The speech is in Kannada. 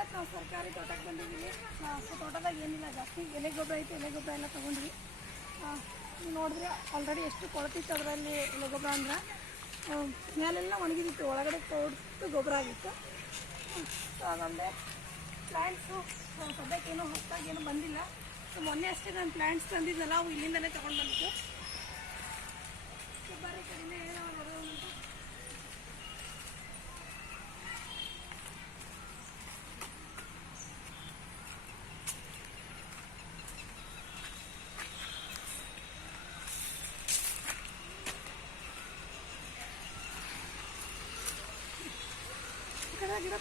ಇವತ್ತು ನಾವು ಸರ್ಕಾರಿ ತೋಟಕ್ಕೆ ಬಂದಿದ್ದೀವಿ. ತೋಟದಾಗ ಏನಿಲ್ಲ ಜಾಸ್ತಿ, ಎಲೆ ಗೊಬ್ಬರ ಐತೆ, ಎಲೆ ಗೊಬ್ಬರ ಎಲ್ಲ ತೊಗೊಂಡ್ವಿ. ನೀವು ನೋಡಿದ್ರೆ ಆಲ್ರೆಡಿ ಎಷ್ಟು ಕೊಳತಿತ್ತು ಅದರಲ್ಲಿ ಎಲೆ ಗೊಬ್ಬರ ಅಂದ್ರೆ ಮೇಲೆಲ್ಲ ಒಣಗಿದಿತ್ತು, ಒಳಗಡೆ ಕೊಟ್ಟು ಗೊಬ್ಬರ ಆಗಿತ್ತು. ಸೊ ಅದಲ್ಲದೆ ಪ್ಲ್ಯಾಂಟ್ಸು ಸದ್ಯಕ್ಕೇನು ಹೊಸದಾಗಿ ಏನೂ ಬಂದಿಲ್ಲ. ಸೊ ಮೊನ್ನೆ ಅಷ್ಟೇ ನಾನು ಪ್ಲ್ಯಾಂಟ್ಸ್ ತಂದಿದ್ದಲ್ಲ, ಅವು ಇಲ್ಲಿಂದಲೇ ತೊಗೊಂಡು ಬಂದಿದ್ದು. ಬರೀ ಕಡಿಮೆ ಬರೋದು ಗಿಡ